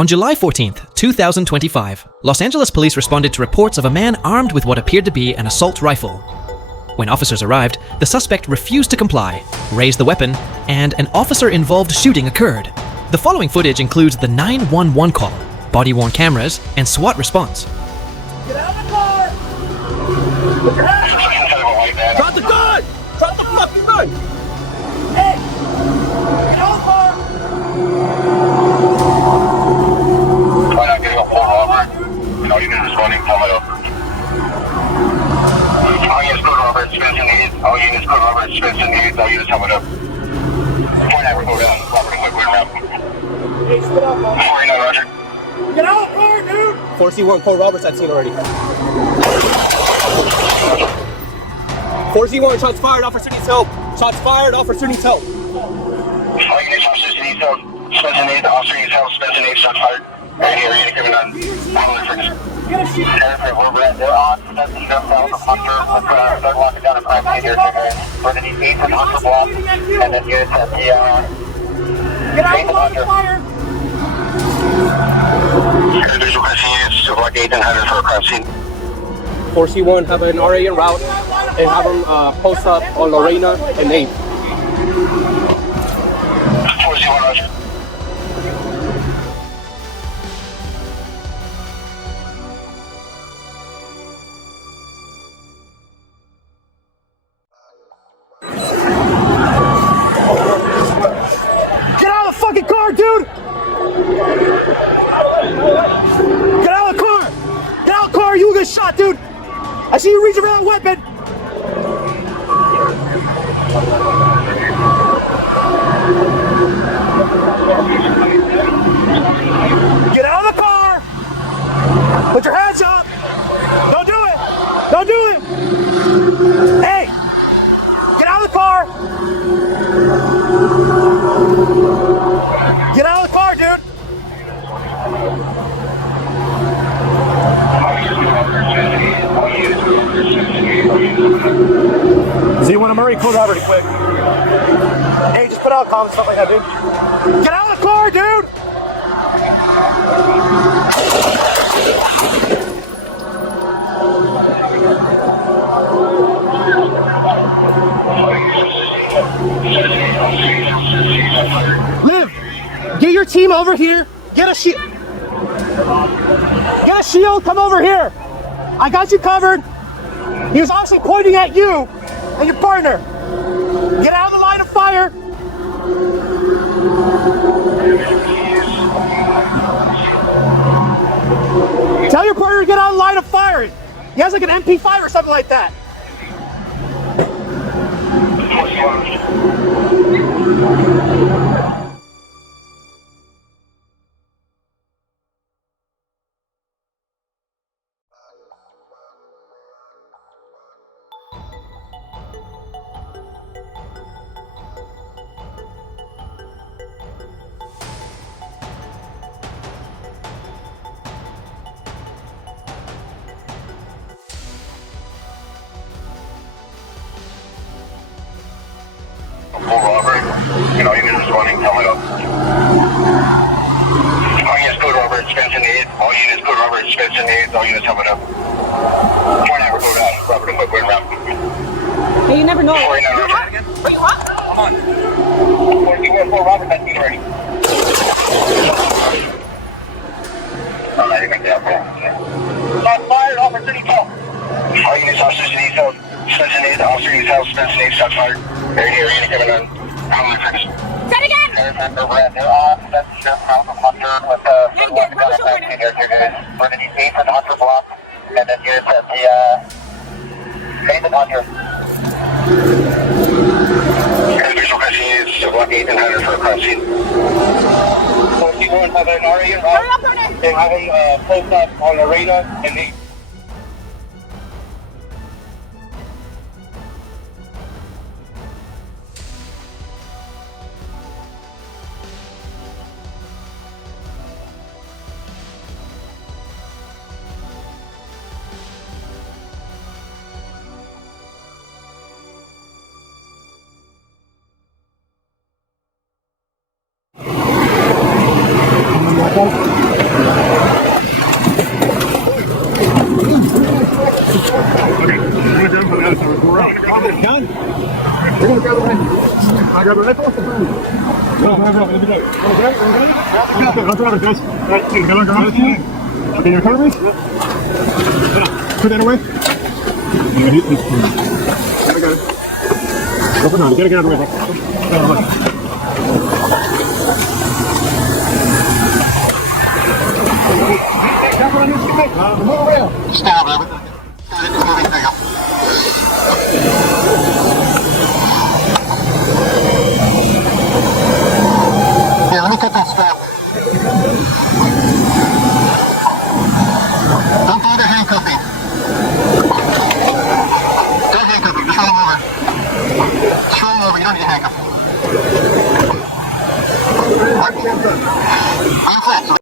On July 14th, 2025, Los Angeles police responded to reports of a man armed with what appeared to be an assault rifle. When officers arrived, the suspect refused to comply, raised the weapon, and an officer-involved shooting occurred. The following footage includes the 911 call, body-worn cameras, and SWAT response. Get out of the car! Put your hands up! Drop the gun! Drop the fucking gun! Hey! Get out of the car! Why not get a full Robert? You know, you need responding, tell me up. All units go to Robert, Spencer needs. All units go to Robert, Spencer needs. All units tell me up. 49, go down. Robert, quick, we're around. Hey, spit up, man. 49, Roger. Get out of the car, dude! 4C1, Cole Roberts at scene already. 4C1, shots fired, officer needs help. Shots fired, officer needs help. All units, officer needs help. Spencer needs, officer needs help. Spencer needs, shots fired. Right here, you're coming on. They're on, that's the jump down the Hunter. They're walking down a crime scene here. We're going to need 8 from Hunter block. And then units at the, get out of the line of fire! visual units to block 8 and 100 for a crime scene. 4C1 have an RA en route and have them post up on Lorena and 8. 4C1, Roger. Get out of the fucking car, dude! Get out of the car! Get out of the car, you will get shot, dude! I see you reaching for that weapon! Get out of the car! Put your hands up! Don't do it! Don't do it! Hey! Get out of the car! Get out of the car, dude! So you want to Murray code already quick? Hey, just put out comments, stuff like that, dude. Get out of the car, dude! Liv, get your team over here. Get a shield. Get a shield, come over here. I got you covered. He was actually pointing at you and your partner. Get out of the line of fire. Tell your partner to get out of the line of fire. He has like an MP5 or something like that. Full Robert, you know, you need responding, tell me up. All units go to Robert, Spencer needs. All units go to Robert, Spencer needs. All units tell me up. 49, we're going down. Robert, quick, we're around. Hey, you never know. 49, Roger. Are you hot? Come on. 44, full Robert, that's me ready. I'm not even down there. Not fired, officer needs help. All units, officer needs help. Spencer needs, officer needs help. Spencer needs, shots fired. Right here, you're coming on. Say it again! They're on, that's just south of Hunter with the... Hey, get rubber shield ready. We're going to need 8 from the Hunter block, and then here's at the, 8 and Hunter. Visual needs to block 8 and Hunter for a crime scene. 4C1 have an RA in route. Hurry up, Renee! They have them post up on Arena and 8. Okay. gun. You're gonna grab the rifle. I grab the rifle? No, let me go. Okay, I'll drop it, guys. Alright, you got on your hand. Okay, you're covering me? Put that away. I got it. Open on, you gotta get out of the way, bro. Move around. Stop, brother. Here, let me cut that strap.